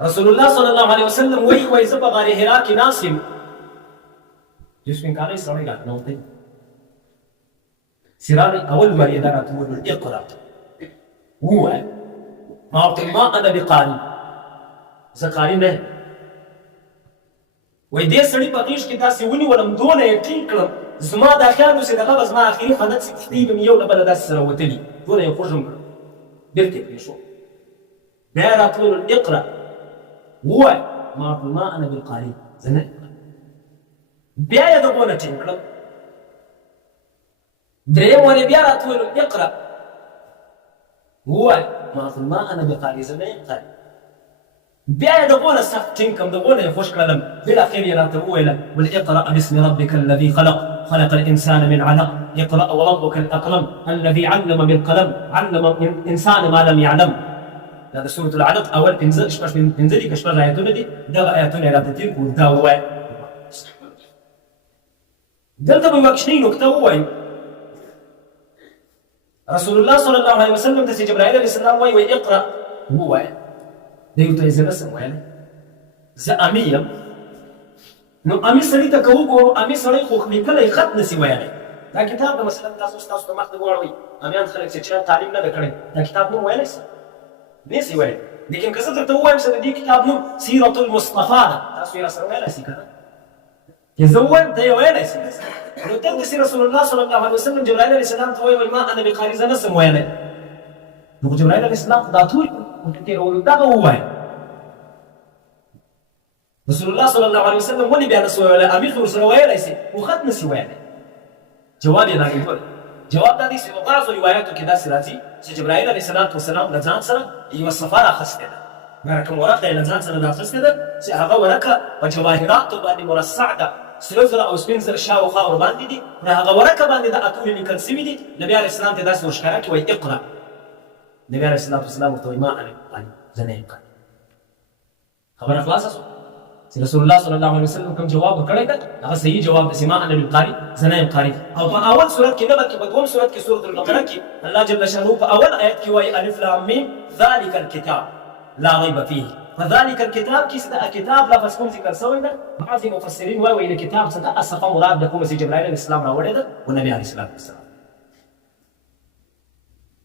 رسول الله صلی الله علیه وسلم وایي زه په غار حرا کې ناست یم، یو سپین کالی سړی راننوتی، چې راغی اول وار یې دا راته وویل اقرأ، ووایه. ما ورته ما انا بقاري، زه قاري نه یم. وایي دې سړي په غېږ کې داسې ونیولم، دونه یې ټینګ کړم، زما دا خیال و چې دغه به زما اخري خدت چې پښتۍ به مې یو له بله داسې سره وتلي، دونه یې خوږم کړم، بېرته یې پرېښود. بیا یې راته وویل اقرأ، ووایه. ما ورته ما انا بالقاري، زه نه یم. بیا یې دغونه ټینګ کړم. درېیم وار یې بیا راته وویل اقرأ، ووایه. ما ورته ما انا بقاري، زه نه یم قاري. بیا یې دغونه سخت ټینګ کړم، دغونه یې خوش کړلم. بالاخر یې راته وویله اقرأ باسم ربك الذي خلق خلق الإنسان من علق اقرأ وربك الأكرم الذي علم بالقلم علم الإنسان ما لم يعلم. دا د سورة العلق اول پنځه دي که شپږ آیتونه دي، دغه آیتونه یې راته تېر کړو، دا ووایه. دلته به یوه کوچنۍ نکته ووایو. رسول الله صلی الله علیه وسلم ته چې جبرائیل علیه السلام وایي اقرأ، ووایه. دی ورته وایي زه نسم ویلی، زه امي یم. نو امي سړي ته که وګورو، امي سړی خو لیکلی خط نسي ویلی. دا کتاب د مثلا تاسو ته مخ ته غواړئ امیان خلک چې چا تعلیم نه ده کړی، دا کتاب نوم ویلی سي نسي ویلی. لیکن که زه درته ووایم چې د دې کتاب نوم سیرة المصطفی ده، تاسو یې راسره ویلی سي که نه؟ که زه ووایم ته یې ویلی سي. نو دلته رسول الله صلی الله علیه وسلم جبرائیل علیه السلام ته وایي ما انا بقاري، زه نسم ویلی. نو خو جبرائیل علیه السلام خو دا تورې تېرولو، دغه ووایه. رسول الله صلی الله علیه وسلم ولې بیا نسو ویلی؟ امي خو ورسره ویلی سي، خو خط نسي ویلی. جواب یې راغلی. جواب دا دی چې په بعضو روایاتو کې داسې راځي چې جبرائیل علیه السلام له ځان سره یوه صفه راخیستې ده، دا کوم ورقه یې له ځان سره راخیستې ده چې هغه ورقه په جواهراتو باندې مرصع ده، سره زره او سپین زر شاوخوا ورباندې دي. د هغه ورقه باندې د اتورې لیکل سوي دي. نبي علیه السلام ته داسې ورښکاره کړي وایي اقرأ. نبي علیه السلام ورته وایي ما انا بقاري، زه نه یم قاري. خبره خلاصه شوه چې رسول الله صلی الله علیه وسلم کوم جواب ورکړی ده هغه صحیح جواب ده چې ما انا بالقاري، زه نه یم قاري. او په اول صورت کې نه بلکې په دوم صورت کې سورة البقره کې الله جل شانه په اول آیت کې وایي الف لام میم ذلک الکتاب لا ریب فیه. په ذلک الکتاب کې چې د کتاب لفظ کوم ذکر شوی ده، بعضې مفسرین وایي د کتاب څخه دغه صفه مراد ده کومه چې جبرائیل علیه السلام راوړې ده و نبي علیه السلام.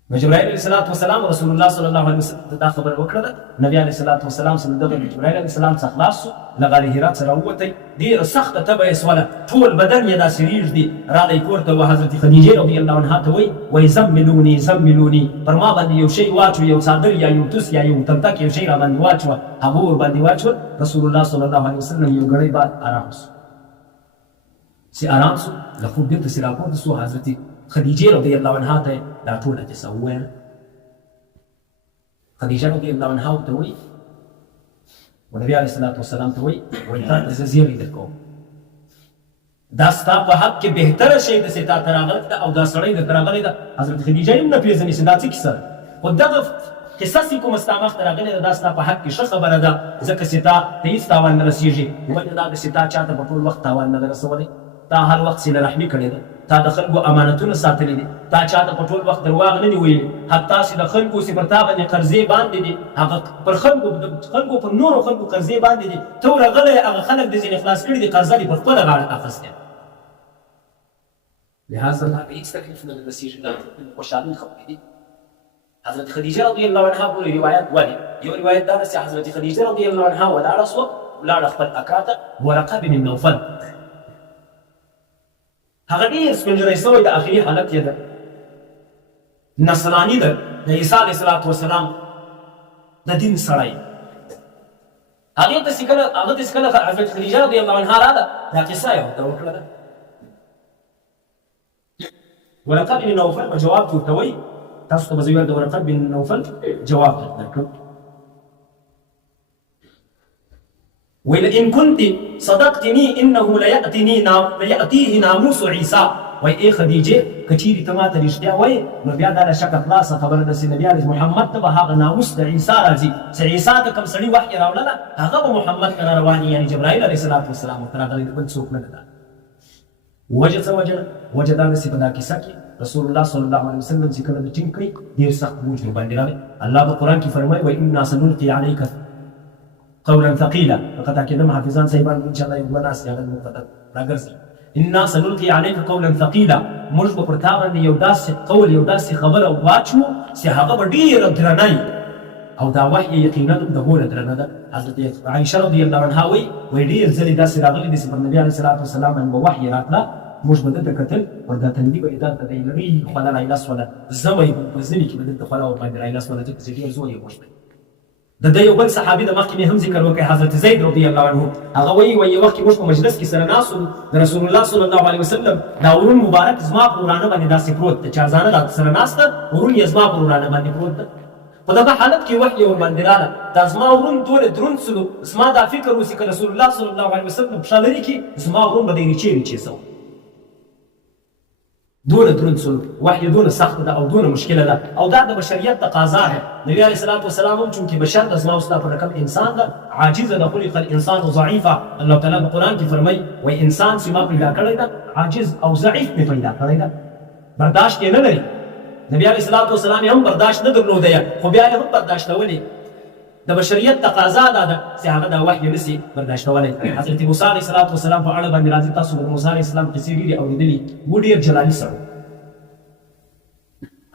نو جبرائیل علیه السلام رسول الله صلی الله علیه وسلم ته دا خبره وکړه ده. نبي علیه السلام چې دغه جبرائیل علیه السلام څخه خلاص شو، له غار حرا څخه راووتی، ډېره سخته تبه یې شوله، ټول بدن یې داسې ریږدي. راغی کور ته، حضرت خدیجې رضي الله عنها ته وایي زملوني زملوني، پر ما باندې یو شی واچوه، یو څادر یا یو توس یا یو تلتک یو شی را باندې واچوه. هغه ورباندې واچول. رسول الله صلی الله علیه وسلم یو ګړی بعد ارام شو. چې ارام شو له خوب بېرته چې راپورته شو، حضرت خدیجې رضي الله عنها ته دا ټوله کیسه وویله. خدیجه رضي الله عنها ورته وایي و نبي علیه السلام ته وایي تا ته زه زیری درکوم، دا ستا په حق کې بهتره شی ده چې تا ته راغلی ده او دا سړی درته راغلی ده. حضرت خدیجه یې هم نه پېژني چې دا څه کیسه ده، خو دغه قصه چې کومه ستا مخته راغلې ده دا ستا په حق کې ښه خبره ده، ځکه چې تا ته هېڅ تاوان نه رسېږي. ولې دا ده چې تا چاته په ټول وخت تاوان نه ده رسولی، تا هر وخت صله رحمي کړې ده، تا د خلکو امانتونه ساتلي دي، تا چاته په ټول وخت درواغ نه دي ویلي. حتی چې د خلکو چې پر تا باندې قرضې باندې دي، هغه پر خلکو پر نورو خلکو قرضې باندې دي، ته ورغلی هغه خلک دې ځینې خلاص کړي دي، قرضه دې پر خپله غاړه اخیستې. لهذا دا به هېڅ تکلیف نه رسېږي، دا خوشحالۍ خبرې دي. حضرت خدیجه رضي الله عنها پورې روایت ولې یو روایت دا ده چې حضرت خدیجه رضي الله عنها ولاړه شوه، ولاړه خپل اکا ته ورقه بن نوفل. هغه ډېر سپین ږیری شوی د آخري حالت یې ده، نصراني ده، د عیسی علیه السلام د دین سړی. هغې ته چې کله حضرت خدیجه رضي الله عنها راغله دا قصه یې ورته وکړه ده. ورقه بن نوفل په جواب کې ورته وایي، تاسو ته به زه ویل د ورقه بن نوفل جواب درکړم. ویل ان كنت صدقتني انه ليأتيه ناموس عیسی. وای ای خدیجه که چیرې ته ما ته رښتیا وایې نو بیا دا له شکه خلاصه خبره ده چې نبي علیه محمد ته به هغه ناموس د عیسی راځي چې عیسی ته کوم سړي وحی راوړله هغه به محمد ته رواني، یعنې جبرائیل علیه السلام ورته راغلی د بل څوک نه ده. وجه څه وجه ده؟ وجه دا ده چې په دا کیسه کې رسول الله صلی الله علیه وسلم چې کله د ټینګ کړي ډېر سخت بوج ورباندې راغی. الله په قرآن کې فرمایي وانا سنلقي علیک قولا ثقيلا فقط كده حافظان سيبان ان شاء الله یو ناس هغه مقدر راګرځي ان سنلقي عليك قولا ثقيلا موږ به پر تا باندې یو داسې قول یو داسې خبره واچو چې هغه به ډېره درنه او دا وحی یقینا د هوله درنه ده. حضرت عائشه رضی الله عنها وایي ډېر ځلې داسې راغلي دي چې پر نبي علیه الصلاة والسلام باندې وحی راغله موږ به دلته کتل او دا تندي به یې دلته دی لرې خوله رایلاس وله زمه یې په زنې کې به دلته خوله ورباندې رایلاس وله ځکه چې ډېر زور یې غوښتی. د ده یو بل صحابي د مخکې مې هم ذکر وکړی حضرت زید رضی الله عنه هغه وایي یو وخت کې موږ په مجلس کې سره ناست وو د رسول الله صلی الله علیه وسلم دا ورون مبارک زما په ورانه باندې داسې پروت ده چارزانه راته سره ناسته ورون یې زما په ورانه باندې پروت ده. په دغه حالت کې وحی ورباندې راغله دا زما ورون دومره دروند سلو زما دا فکر وسي که رسول الله صلی الله علیه وسلم پښه لرې کړي زما ورون به دی ریچې ریچې سو دونه دروند سلو وحی دونه سخته ده او دونه مشکله ده او دا د بشریت تقاضا ده. نبي علیه الصلاة والسلام هم چونکې بشر د زما او ستا په رقم انسان ده عاجزه ده خلق الانسان ضعیفه. الله تعالی په قرآن کې فرمایي وایي انسان چې ما پیدا کړی ده عاجز او ضعیف مې پیدا کړی ده برداشت یې نه لري. نبي علیه الصلاة والسلام یې هم برداشت نه درلوده خو بیا یې هم برداشتولې. د بشریت تقاضا دا ده چې هغه دا وحی نسي برداشتولی. حضرت موسی علیه الصلاة والسلام په اړه باندې راځي تاسو د موسی علیه السلام قصې ډېرې اورېدلي و ډېر جلالي سړی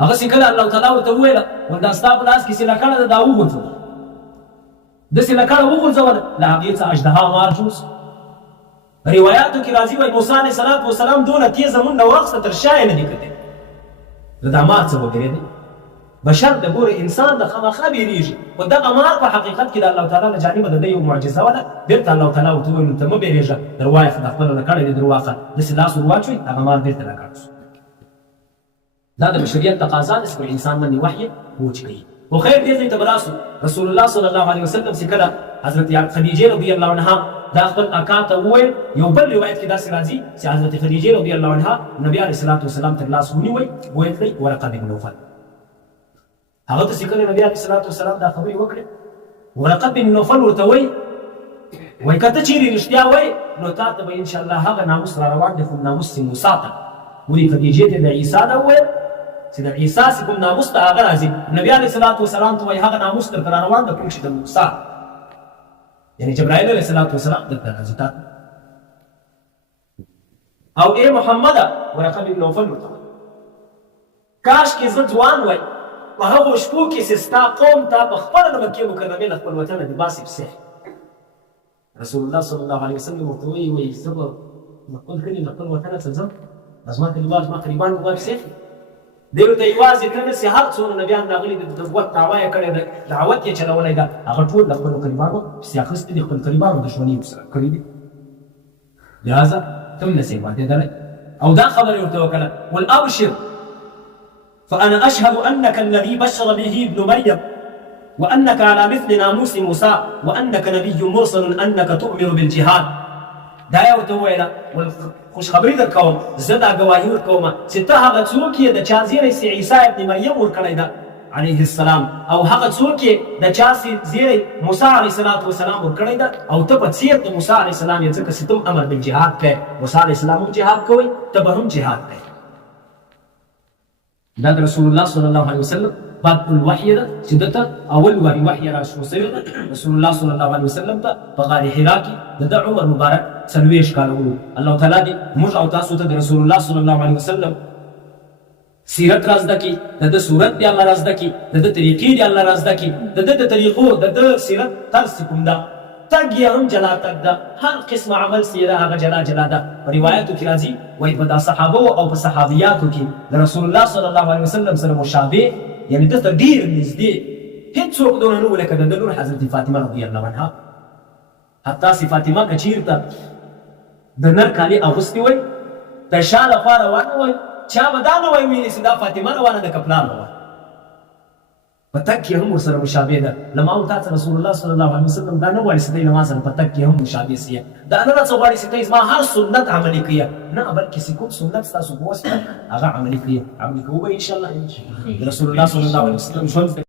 هغسې کله الله تعالی ورته وویله وایي دا ستا په لاس کې سیلکړه ده دا وغورځوه ده سیلکړه وغورځوله له هغې څه اژدها مار جوړ سو. روایاتو کې راځي وایي موسی علیه الصلاة والسلام دونه تیزه منډه واخیسته تر شا یې نه دي کتلی د دا مار څه وګرېدی. بشر د ګوره انسان د خامخا بیریږي خو دغه مار په حقیقت کې د الله تعالی له جانبه د ده یو معجزه وه بېرته الله تعالی ورته وویل ته مه بیرېږه در وایه د خپله نه کړی دی در واخله داسې لاس ور واچوئ هغه مار بېرته راکاږ شو. دا د بشریت تقاضا ده چې پر انسان باندې وحی وچ کوي. خو خیر دې ځای ته به راسو رسول الله صلی الله علیه وسلم چې کله حضرت خدیجې رضی الله عنها دا خپل اکا ته وویل یو بل روایت کې داسې راځي چې حضرت خدیجې رضی الله عنها نبي علیه الصلاة والسلام تر لاس ونیوی ویې کړئ ورقه بن نوفل هغه ته چې کله نبي علیه الصلاة والسلام دا خبرې وکړې ورقه بن نوفل ورته وایي که ته چیرې رښتیا وایې نو تا ته به انشاءالله هغه ناموس را روان دی خو ناموس چې موسی ته ولې خدیجې ته د عیسی دا وویل چې د عیسی چې کوم ناموس ته هغه راځي نبي علیه الصلاة والسلام ته وایي هغه ناموس درته را روان ده کوم چې د موسی یعنی جبرائیل علیه الصلاة والسلام درته راځي تا او ای محمده ورقه بن نوفل ورته وایي کاشکې زه ځوان وای په هغو شپو کې چې ستا قوم تا په خپله د مکې مکرمې له خپل وطنه د باسي پسې رسول الله صلی الله علیه وسلم ورته وایي زه به خپل کلي له خپل وطنه څه ځم زما کلیوال زما قریبان به ما پسې دی ورته یوازې ته نسې هر څومره نبیان راغلي د نبوت دعوا یې کړې ده دعوت یې چلولی ده هغه ټول د خپلو قریبانو پسې اخیستي دي خپل قریبانو دښمني ورسره کړي دي لهذا ته هم نسې ماتېدلی او دا خبرې ورته وکړه والابشر فأنا أشهد أنك الذي بشر به ابن مريم وأنك على مثل ناموس موسى وأنك نبي مرسل أنك تؤمر بالجهاد دا یې ورته وویله خوشخبري درکوم زه دا ګواهي ورکومه چې ته هغه څوک یې د چا زیری چې عیسی ابن مریم ورکړی ده علیه السلام او هغه څوک یې د چا زیری موسی علیه السلام ورکړی ده او ته په څېر د موسی علیه السلام یې ځکه چې ته هم امر بالجهاد کوې موسی علیه السلام هم جهاد کوئ ته به هم جهاد کوې. دا د رسول الله صلی الله علیه وسلم بعد الوحی ده چې دته اول وحی راشو سوی ده رسول الله صلی الله علیه وسلم ته په غار حرا کې د عمر مبارک 40 کاله وو. الله تعالی دې موږ او تاسو ته د رسول الله صلی الله علیه وسلم سیرت را زده کړي د ده صورت دې الله را زده کړي د ده طریقې دې الله را زده کړي د ده د طریقو د ده سیرت طرز کوم ده تګ یې هم جلا تګ ده هر قسم عمل چې ده هغه جلا جلا ده. په روایاتو کې راځي وایي په دا صحابو او په صحابیاتو کې د رسول الله صلی الله علیه وسلم سره مشابه یعنی دته ډېر نږدې هېڅوک دونه نه و لکه د ده لور حضرت فاطمه رضی الله عنها. حتی چې فاطمه که چېرته د نر کالي اغوستې وای د شا لخوا روانه وای چا به دا نه وای ویلي چې دا فاطمه روانه ده که پلار روان په تګ کې هم ورسره مشابه ده. له ما او تا ته رسول الله صلی الله علیه وسلم دا نه غواړي چې دی له ما سره په تګ کې هم مشابه سي دا نه راڅه غواړي چې دی زما هر سنت عملي کوي نه بلکې چې کوم سنت ستاسو په وس هغه عملي کوي عملي کوو به انشاءالله رسول الله صلی الله علیه وسلم ژوند